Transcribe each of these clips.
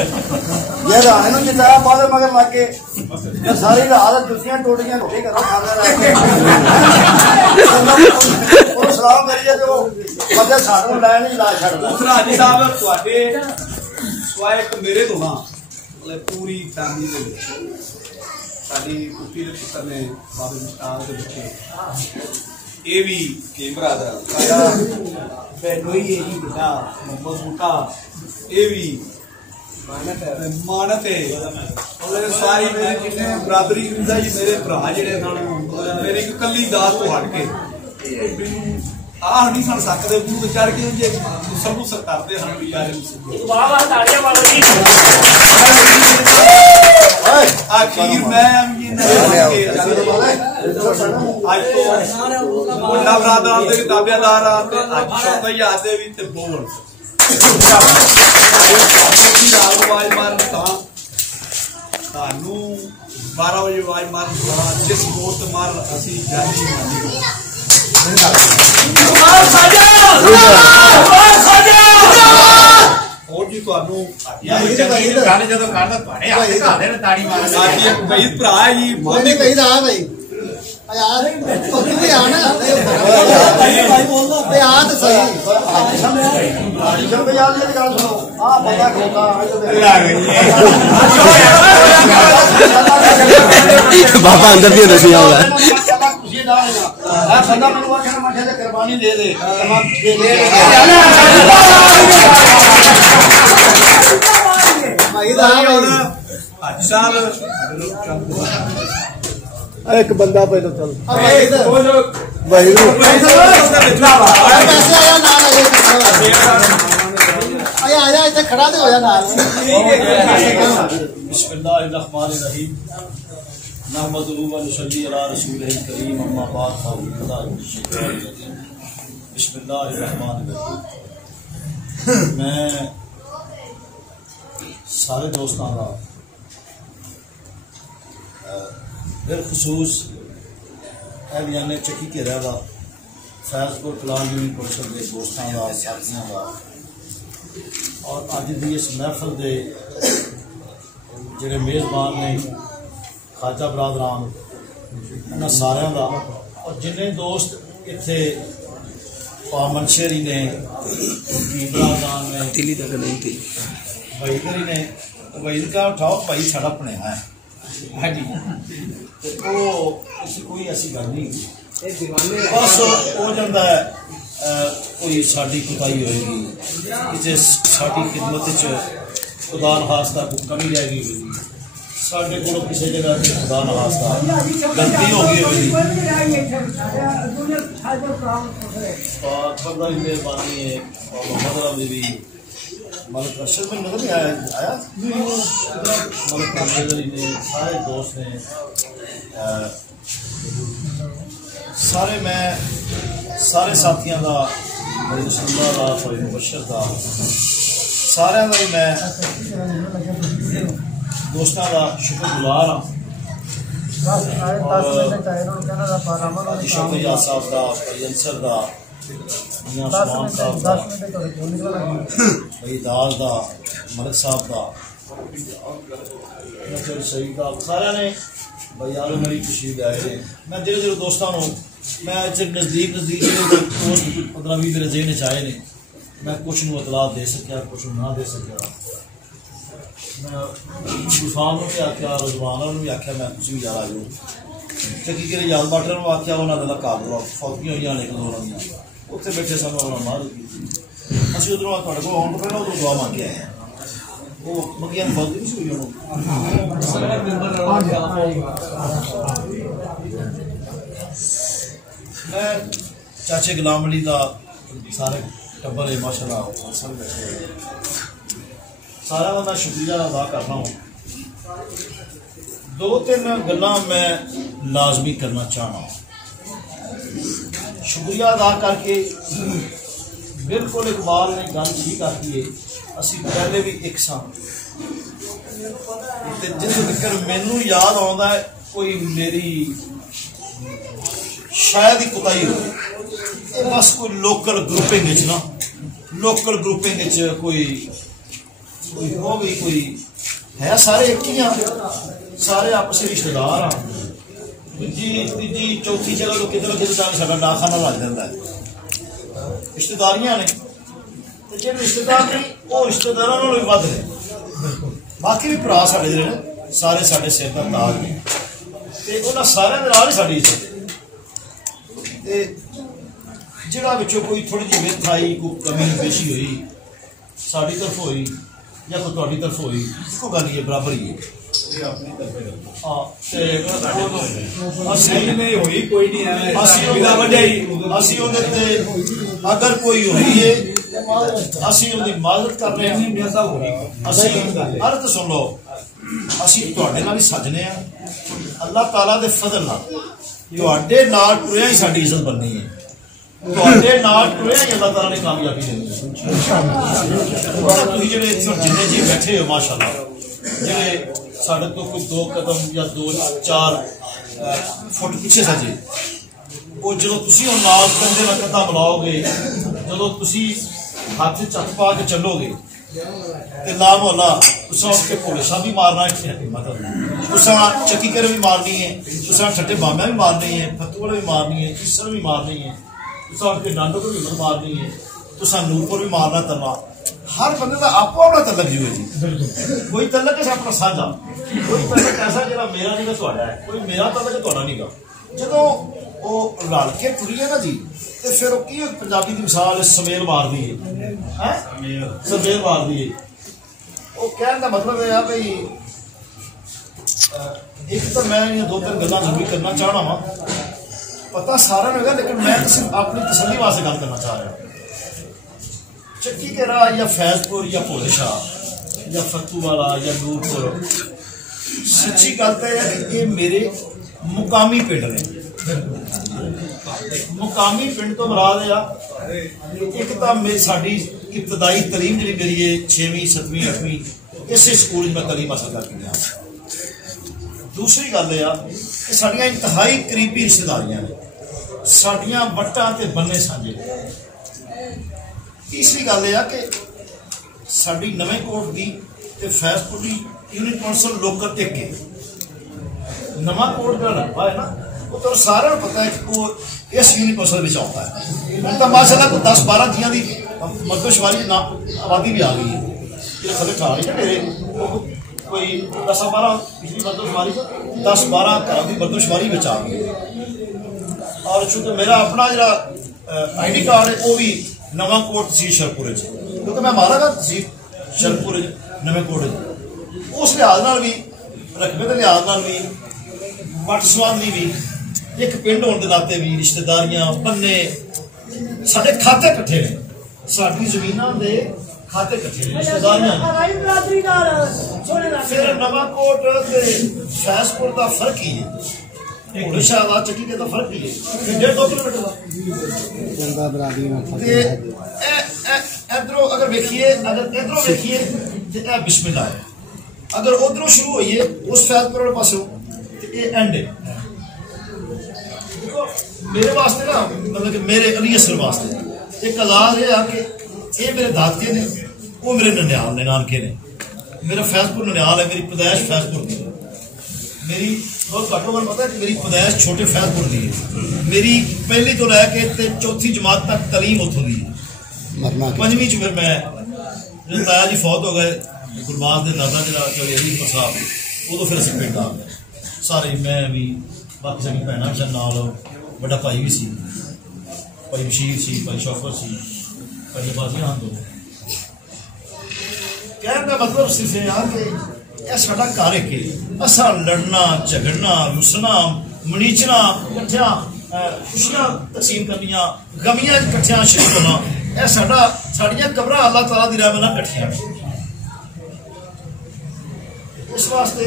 जे राणे जिताया बाद मगर लग के सारी रात जुतियां टोटियां रोटी करो खाना सलाम करिए तो बंदे सानू लै नहीं ला छड़। दूसरा हाजी साहब तुहाडे सिवाय एक मेरे तो ना मतलब पूरी फैमिली दे विच साडी कुटी दे पुत्तर ने बाबे मुस्ताक दे बच्चे ये भी कैमरा दा साडा बेनोई है जी बेटा मोहम्मद बूटा ये भी मानत है और सारी मैं जिन्ने बरादरी जी मेरे भरा जेडे मेरी एक कली दात तो हट के आह नहीं सुन सकते गुरु चढ़ के जे गुस्सा गुस्सा करते हैं भी यार वाह वाह तालियां मारो जी। आखिर मैं आज तो मुंडा बरादरान दे ताबेदार आ ते आज शौकत याद दे भी ते बोल आवाज मार तानू 12 बजे आवाज मार जिस गोत मार असी जानी और जी तुहानू गाने जदों करदा तुहाडे हत्थ घाले ने ताड़ी मारन साडी एक भाई भरा है जी बोलने कही दा भाई यार तू भी आना भाई बोल बे आ तो सही जब याद ये गल सुनो आ बंदा खोता बाबा अंदर भी नहीं आया खुशी ना है बंदा मैनू आखना मठे ते कुर्बानी दे दे भाई दा हाजी साहब एक बंदा पहले चल भाई आया इधर खड़ा तो होया नाल। बिस्मिल्लाहिर्रहमानिर्रहीम नहमदुहु व नसल्ली अला रसूलिल करीम अम्मा बाद बिस्मिल्लाहिर्रहमानिर्रहीम। मैं सारे दोस्तों का बिलखसूस एहलियाने चक्की घेरा का फैजपुर कलाम यूनियन परिषद के दोस्तों का साथियों का और अज की इस महफल के जोड़े मेज़बान ने खाजा बरादरान इन्होंने सारे का और जिन्हें दोस्त इतने पामन शेरी ने बरादरान ने वहीदरी ने वहीद का उठाओ भाई साड़ा पनेहा है हाँ जी तो कोई ऐसी गल नहीं बस हो जाता है कोई साड़ी कुताही होएगी कि साड़ी खिदमत खुदा नखास्ता कोई कमी रह गई होगी साढ़े को किसी जगह खुदा नखास्ता गलती हो गई होगी मेहरबानी है मोहम्मद भी मलिक अरशद में नजर नहीं आया मलिक ने सारे दोस्त ने सारे मैं सारे साथियों का मेरी रसूलुल्लाह का कोई मुबशर का सारे का ही मैं दोस्तों का शुक्रगुजार हाँ शुक्रिया साहब का अंसर का उस्मान साहब का भाई दाल का मलिक साहब का शहीद का सारे ने भाई यार मेरी खुशी आए मैं जो जो दोस्तों मैं नज़दीक दोस्त 15-20 मेरे जेहन आए ने मैं कुछ इतलात दे सकिया कुछ ना दे सकिया मैं गुफान भी आख्या रजवाना भी आख्या मैं तुम भी यार आ जाओ चक्की के याद बाटर आख्या उन्होंने घर फौतियां हुई ने उत्थे बैठे सानू मार की असं उधरों थोड़े को आने पहले उधर दुआ मांग के आए वो मंगिया फौजी नहीं हुई मैं चाचे गुलाम अली का सारे टब्बर है माशाल्लाह सब बैठे सारा का मैं शुक्रिया अदा करना हूँ 2-3 गल्लां मैं लाजमी करना चाहना शुक्रिया अदा करके बिल्कुल इकबाल ने गल ठीक आखी है असी पहले भी एक सां जिस तक मैनू याद आता है कोई मेरी शायद ही कुताही हो बस कोई लोकल ग्रुपिंग ना लोकल ग्रुपिंग कोई वो भी कोई है सारे एक ही हाँ, सारे आपस में रिश्तेदार हाँ। तीजी चौथी जगह तो किधर किधर जाके साडा डाखाना लग जाता है रिश्तेदारियां ने ते जे रिश्तेदार नहीं वो रिश्तेदारां नालों भी वध ने बाकी भी भरा साडे जेहड़े ने सारे साडे सिर दा ताज ने ते उन्हां सारियां दे नाल ही साडी इज्जत ते जिहड़ा विचों कोई थोड़ी जी विथ आई कोई कमी पेशी हुई साडी तरफ हुई या कोई तुहाडी तरफ हुई इको गल ही है बराबर ही है अगर कोई हुई है असी उनकी मदद कर रहे हैं अर्थ सुन लो असी तुहाडे नाल ही सजने हैं अल्लाह ताला दे फजल नाल तुहाडे नाल टुरिया ही साडी इज्जत बननी है तुहाडे नाल टुरिया ही अल्लाह ताला ने कामयाबी देनी है तुसीं जिहड़े जिन्ने जी बैठे हो माशाअल्लाह जिहड़े साढ़े तो कोई 2 कदम या 2-4 फुट पीछे सजे वो जो तुसी हुण नाल कंधे नाल कंधा मिलाओगे जो तुसी हाथ च हथ पा के चलोगे ते ला मोहल्ला तुसा उठ के घोड़े साहब भी मारना है मतलब तुसा चक्की कर भी मारनी है तुसा ठट्टे बाम्या भी मारनी है फत्तू वाले भी मारनी है किसर भी मारनी है तुसा उठ के डांडो को भी मारनी है तुसा नूरपुर भी मारना तलवा हर बंदे का आपो अपना तलक जो है जी कोई तलक है अपना साझा कोई तलक ऐसा जो मेरा नहीं तुहाडा है कोई मेरा तलक तुहाडा नहीं गा जो वो रल के टुरी है ना जी तो फिर की पंजाबी की मिसाल समेल मार दी है समेल मार दी है वो कहने का मतलब है भाई एक तो मैं 2-3 गल्लां जरूरी करना चाहना वा पता सारा होगा लेकिन मैं सिर्फ अपनी तसल्ली वास्ते गल करना चाह रहा चक्की के राह या फैजपुर या भोले शाह या फत्तू वाला या नूरपुर सच्ची गल तो है कि ये मेरे मुकामी पिंड ने मुकामी पिंड तो मुराद आ एक तो साडी इब्तदाई तलीम जी मेरी 6वीं 7वीं 8वीं इसे स्कूल में तलीम हासिल करके गया दूसरी गल यह कि साडियां इंतहाई करीबी रिश्तेदारियां ने साडियां वट्टां ते बन्ने सांझे तीसरी गल यह कि साडी नवें कोट की फैजपुर की यूनिट कौंसल लोकल एक है नवा कोट का रकबा है ना वो तो सारे पता है कि वो इस यूनिट कौंसल में आता है हम तो माशाल्लाह को 10-12 जियां की मरदमशुमारी आबादी भी आ गई है ये थले ठा रही है मेरे कोई 10-12 पिछली मरदमशुमारी 10-12 घरों की मरदमशुमारी में आ गई और चूंकि मेरा अपना जो ID कार्ड है वो भी नवा कोट तहसील शरपुर क्योंकि मैं मारा तहसील शरपुर नवे कोट उस लिहाज नाल भी रकबे के लिहाज नाल भी वट सुआंदी भी एक पिंड होने के नाते भी रिश्तेदारियां बन्ने साडे खाते कट्ठे ने साडी जमीनां दे खाते कट्ठे ने रिश्तेदारियां फिर नवा कोट ते फैजपुर का फर्क ही है शाहबाद चक्की के तो फर्क ही है 1.5-2 किलोमीटर इधरों अगर देखिए इधरों देखिए बिस्मिल्लाह है अगर उधरों शुरू हुई है उस फैजपुर वाले पासों ये एंड है मेरे वास्ते ना मतलब कि मेरे अली असर वास्ते एक आजाद है कि ये मेरे दादके ने वो मेरे ननियाल ने नानके ने मेरा फैजपुर ननियाल है मेरी पैदाइश फैजपुर की मेरी बहुत घट्टो घट पता है कि मेरी पैदाइश छोटे फैजपुर की है मेरी पहली तो लैके 4th जमात तक तलीम उतों की 5वीं च फिर मैं ताया जी फौत हो गए गुरबाज के दादा जो चले अजीपुर साहब उदो फिर असं पिंड आ गए सारे मैं भी बाकी सारी भैन भी सन नाल बड़ा भाई भी सी भाई बशीर सी भाई शौफर सी भाई बाजियां हम दो कहने का मतलब सिर्फ यार कि यह साडा घर है कि असा लड़ना झगड़ना रुसना मनीचना कट्ठिया खुशियां तकसीम करनिया गमियां कट्ठिया शरीक होना यह साडियां कब्रां अल्लाह ताला दी रहमत नाल कट्ठियां इस वास्ते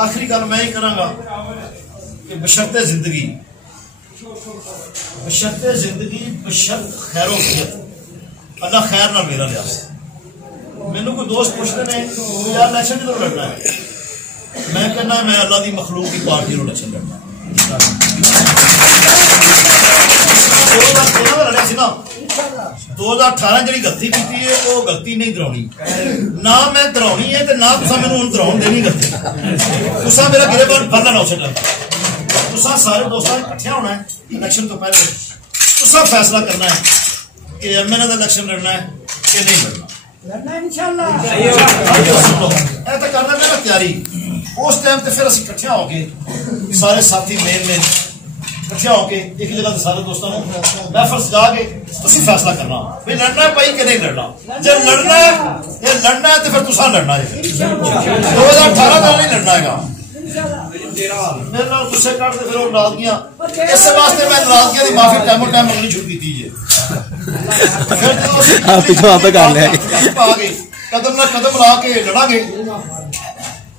आखिरी गल मैं ही करांगा कि बशर्ते जिंदगी बशर्त खैरोफियत अल्लाह खैर ना मेरा लिया मैनू कोई दोस्त पूछते हैं यार इलेक्शन जो लड़ना है मैं कहना मैं अल्लाह की मखलूक की पार्टी को इलेक्शन लड़ना लड़िया 2018 ਜਿਹੜੀ ਗਲਤੀ ਕੀਤੀ ਹੈ ਉਹ ਗਲਤੀ ਨਹੀਂ ਦਰਾਉਣੀ ਨਾ ਮੈਂ ਦਰਾਉਣੀ ਹੈ ਤੇ ਨਾ ਤੁਸੀਂ ਮੈਨੂੰ ਹੁਣ ਦਰਾਉਣ ਦੇਣੀ ਗਲਤੀ ਤੁਸੀਂ ਮੇਰਾ ਗਿਰੇਬਾਨ ਫੜਨਾ ਨਾ ਉਸੇ ਟਾਈਮ ਤੁਸੀਂ ਸਾਰੇ ਦੋਸਤਾਂ ਨੇ ਇਕੱਠਿਆ ਹੋਣਾ ਹੈ ਇਲੈਕਸ਼ਨ ਤੋਂ ਪਹਿਲੇ ਤੁਸੀਂ ਫੈਸਲਾ ਕਰਨਾ ਹੈ ਕਿ ਐਮਐਨਏ ਦਾ ਇਲੈਕਸ਼ਨ ਲੜਨਾ ਹੈ ਕਿ ਨਹੀਂ ਲੜਨਾ इंशाल्लाह ਇਹ ਤਾਂ ਕਰਨਾ ਮੇਰਾ ਤਿਆਰੀ ਉਸ ਟਾਈਮ ਤੇ ਫਿਰ ਅਸੀਂ ਇਕੱਠਿਆ ਹੋ ਕੇ ਸਾਰੇ ਸਾਥੀ ਮੇਲ ਨੇ ਇਕੱਠਿਆ ਹੋ ਕੇ ਇੱਕ ਜਗ੍ਹਾ ਤੇ ਸਾਰੇ ਦੋਸਤਾਂ ਨੂੰ ਮਹਿਫਲ ਸਜਾ ਕੇ ਤੁਸੀਂ ਫੈਸਲਾ ਕਰਨਾ ਵੀ ਲੜਨਾ ਭਾਈ ਕਿ ਨਹੀਂ ਲੜਨਾ ਜੇ ਲੜਨਾ ਹੈ ਤੇ ਫਿਰ ਤੁਸੀਂ ਲੜਨਾ ਹੈ 2018 ਦਾ ਨਹੀਂ ਲੜਨਾ ਹੈਗਾ ਮੇਰੇ ਨਾਲ ਗੁੱਸੇ ਕੱਢਦੇ ਫਿਰ ਉਹ ਨਾਰਾਜ਼ਗੀਆਂ ਇਸੇ ਵਾਸਤੇ ਮੈਂ ਨਾਰਾਜ਼ਗੀਆਂ ਦੀ ਮਾਫੀ ਟਾਈਮੋਂ ਟਾਈਮ ਮੰਗਣੀ ਸ਼ੁਰੂ ਕੀਤੀ ਜੇ ਪਿੱਛੋਂ ਆਪੇ ਕਰ ਲਿਆ ਕਦਮ ਨਾਲ ਕਦਮ ਲਾ ਕੇ ਲੜਾਂਗੇ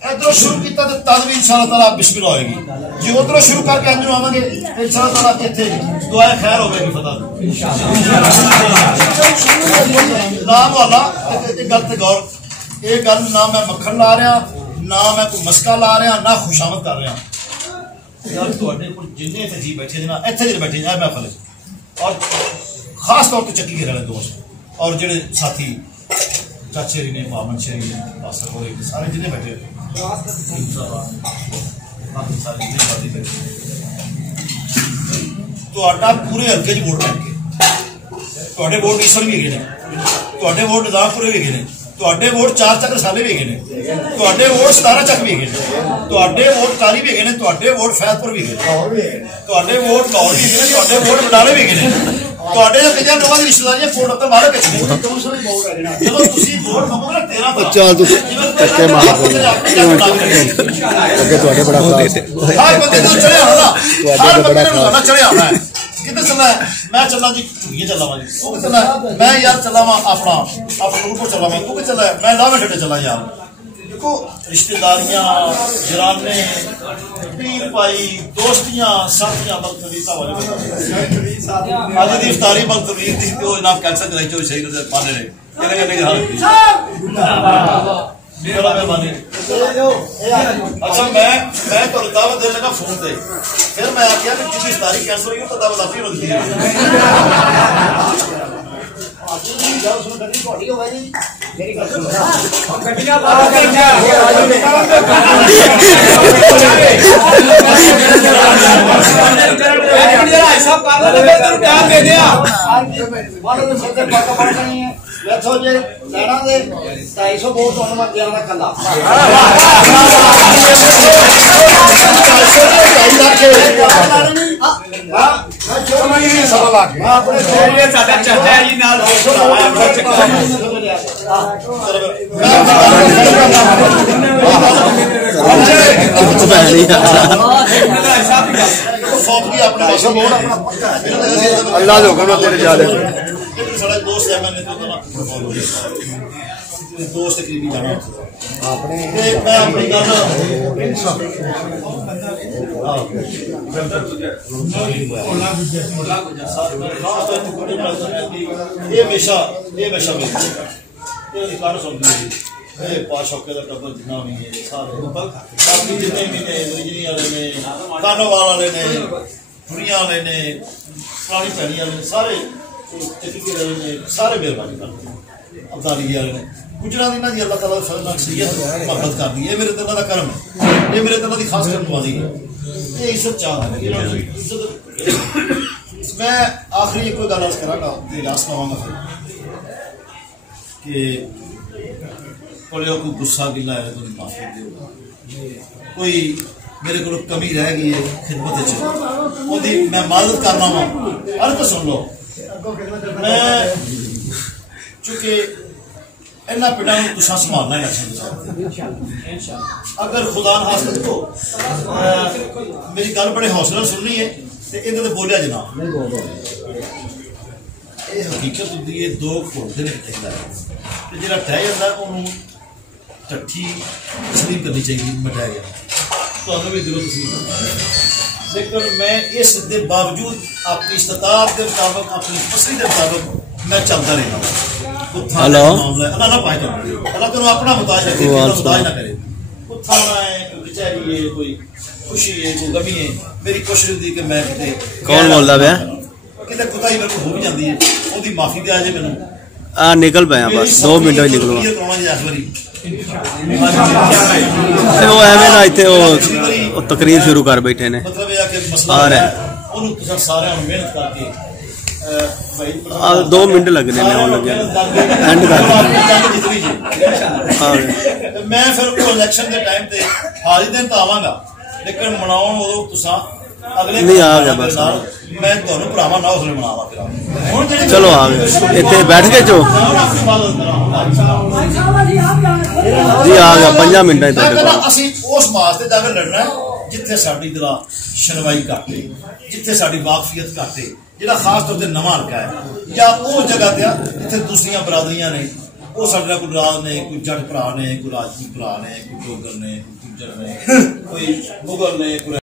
इधरों शुरू किया तो तद भी इंशाअल्लाह ताला बिस्मिल्लाह होएगी जी उधरों शुरू करके अंदर आवांगे इंशाअल्लाह ताला इत्थे दुआ खैर होगी फतह नाम वाला एक गल ते गौर ये गल ना मैं मक्खन ला रहा ना मैं कोई मस्का ला रहा ना खुशामद कर रहा यार तुहाडे कोल जिन्ने इत्थे जी बैठे ना इत्थे जे बैठे जा महफिल और खास तौर पे चक्की घेरे वाले दोस्त और जेडे साथी चाचे ने मामन शेरी ने नासर होए सारे जिन्ने बैठे पूरे हल्के च वोट पैणगे तुहाडे वोट ईसर भी है तुहाडे वोट नजारपुरे भी है तुहाडे वोट 4 चक रसाले भी है तुहाडे वोट 17 चक भी है तुहाडे वोट काली भी है तुहाडे वोट फैजपुर भी है तुहाडे वोट लाहौर भी है तुहाडे वोट बटाले भी है ਤੁਹਾਡੇ ਕਿੰਨੇ ਲੋਕਾਂ ਦੀ ਰਿਸ਼ਤੇਦਾਰੀਆਂ ਕੋਟ ਉੱਤੇ ਬਾਹਰ ਕਿੱਥੇ ਜਦੋਂ ਤੁਸੀਂ ਵੋਟ ਮੰਗੋਗੇ ਨਾ 13 ਚੱਲ ਤੂੰ ਟੱਕੇ ਮਾਰ ਅੱਗੇ ਤੁਹਾਡੇ ਬੜਾ ਖਰਾਬ ਹਰ ਬੰਦੇ ਨੂੰ ਚੜਿਆ ਹੋਣਾ ਹਰ ਬੰਦੇ ਨੂੰ ਸਾਡਾ ਚੜਿਆ ਹੋਣਾ ਹੈ ਕਿੱਥੇ ਚੱਲਣਾ ਮੈਂ ਚੱਲਾਂ ਜੀ ਝੁੱਗੀਆਂ ਚੱਲਾਵਾਂ ਜੀ ਉਹ ਕਿੱਥੇ ਚੱਲਣਾ ਮੈਂ ਯਾਰ ਚੱਲਾਵਾਂ ਆਪਣਾ ਨੂਰਪੁਰ ਚੱਲਾਵਾਂ ਤੂੰ ਕਿੱਥੇ ਚੱਲਾਂ ਮੈਂ ਲਾਵੇਂ ਠੇਡੇ ਚੱਲਾਂ ਯਾਰ देखो रिश्तेदारियां जराने पीर भाई दोस्तियां साथियां बलतवीता वाले आज दी इफ्तारी बलतवीर दी तो जनाब कैंसर कराई चो शहीद दे पाने ने कहने कहने के हाल मेरा मेहरबानी अच्छा मैं तो दावत देने लगा फोन पे फिर मैं आखिया कि जिस इफ्तारी कैंसर हुई तो दावत आपकी होती है अल्लाह दे हुक्म तेरे जाले दोस्त है मैंने दोस्त करीबी जाना अपने मैं अपनी गल ये हमेशा मेरी गल सुनदी पाशौके का टब्बर जिन्ना भी है सारे बाकी जिन्ने भी ने बिजली वाले ने कानोवाल वाले ने फुरिया वाले ने पुरानी पैड़ी वाले ने सारे चक्की वाले ने सारे मेहरबानी करते अब्दाली वाले ने गुजरात इन्हों की अल्लाह ताला शख्सियत मोहब्बत कर दी है मेरे दिल का करम है ये मेरे दिल की खास करनवाजी है ये इज्जत चाह है मैं आखिरी एक गल अर्ज करांगा लास्ट पावांगा कि कोई गुस्सा गिला है तो माफी दो कोई मेरे को कमी रह गई है खिदमत मैं मदद करना वा अर्ज तो सुन लो मैं चूंकि इन्होंने पिंडा तुसा संभालना है अगर खुदा न हासिल को मेरी गल बड़े हौसले सुननी है तो इन्हें तो बोलिया जनाब ये हकीकत होती है दो घोड़े ने जो टह जाता है उन्होंने टट्ठी तस्लीम करनी चाहिए मिटाया गया तो भी दिलों तस्लीम लेकिन मैं इस दे बावजूद अपनी इस्ताद के मुताबिक अपनी पसली के मुताबिक मैं चलता रहना हेलो अल्लाह ना पाए अल्लाह तेन अपना मुताज रखे मुताज ना करे उठाना है बेचारी है कोई खुशी है कोई गमी है मेरी कोशिश होती कि मैं कौन बोलता है ਕਿਤੇ ਕੁਤਾਈ ਮੇਰੇ ਕੋਲ ਹੋ ਵੀ ਜਾਂਦੀ ਹੈ, ਉਹਦੀ ਮਾਫੀ ਦਿਆ ਜੇ ਮੈਨੂੰ। ਆ ਨਿਕਲ ਪਿਆ ਬਸ 2 ਮਿੰਟ ਵਿੱਚ ਨਿਕਲੂਗਾ। ਕਰਾਉਣਾ ਜੀ ਇਸ ਵਾਰੀ ਉਹ ਐਵੇਂ ਨਾ ਇੱਥੇ ਉਹ ਤਕਰੀਰ ਸ਼ੁਰੂ ਕਰ ਬੈਠੇ ਨੇ। ਮਤਲਬ ਇਹ ਆ ਕਿ ਮਸਲਾ ਉਹਨੂੰ ਤੁਸੀਂ ਸਾਰਿਆਂ ਨੂੰ ਮਿਹਨਤ ਕਰਕੇ ਭਾਈ 2 ਮਿੰਟ ਲੱਗਣੇ ਨੇ ਆਉਣ ਲੱਗਿਆ ਐਂਡ ਕਰ ਮੈਂ ਫਿਰ ਉਹ ਇਲੈਕਸ਼ਨ ਦੇ ਟਾਈਮ ਤੇ ਹਾਲ ਹੀ ਦਿਨ ਤਾਂ ਆਵਾਂਗਾ, ਲੇਕਿਨ ਮਨਾਉਣ ਉਦੋਂ ਤੁਸੀਂ ਅਗਲੇ ਨਹੀਂ ਆ ਗਿਆ ਬਸ। ਮੈਂ ਤੁਹਾਨੂੰ ਭਰਾਵਾਂ ਨਾ ਉਸਨੇ ਮਨਾਵਾ ਫਿਰ ਹੁਣ ਜਿਹੜੇ ਚਲੋ ਆ ਗਏ ਇੱਥੇ ਬੈਠ ਕੇ ਜੋ ਜੀ ਆ ਗਿਆ 5 ਮਿੰਟਾਂ ਤੁਹਾਡੇ ਕੋਲ। ਅਸੀਂ ਉਸ ਮਾਸ ਤੇ ਜਾ ਕੇ ਲੜਨਾ ਜਿੱਥੇ ਸਾਡੀ ਜਰਾ ਸੁਣਵਾਈ ਘੱਟੇ, ਜਿੱਥੇ ਸਾਡੀ ਵਾਕਫੀਅਤ ਘੱਟੇ, ਜਿਹੜਾ ਖਾਸ ਤੌਰ ਤੇ ਨਵਾਂ ਹਲਕਾ ਹੈ, ਜਾਂ ਉਹ ਜਗ੍ਹਾ ਤੇ ਜਿੱਥੇ ਦੂਸਰੀਆਂ ਬਰਾਦਰੀਆਂ ਨੇ, ਉਹ ਸਾਡੇ ਨਾਲ ਕੋਈ ਰਾਜ ਨੇ, ਕੋਈ ਜੱਟ ਭਰਾ ਨੇ, ਕੋਈ ਰਾਜਪੂਤ ਭਰਾ ਨੇ, ਕੋਈ ਡੋਗਰ ਨੇ, ਕੋਈ ਗੁੱਜਰ ਨੇ, ਕੋਈ ਮੁਗਲ ਨੇ, ਕੋਈ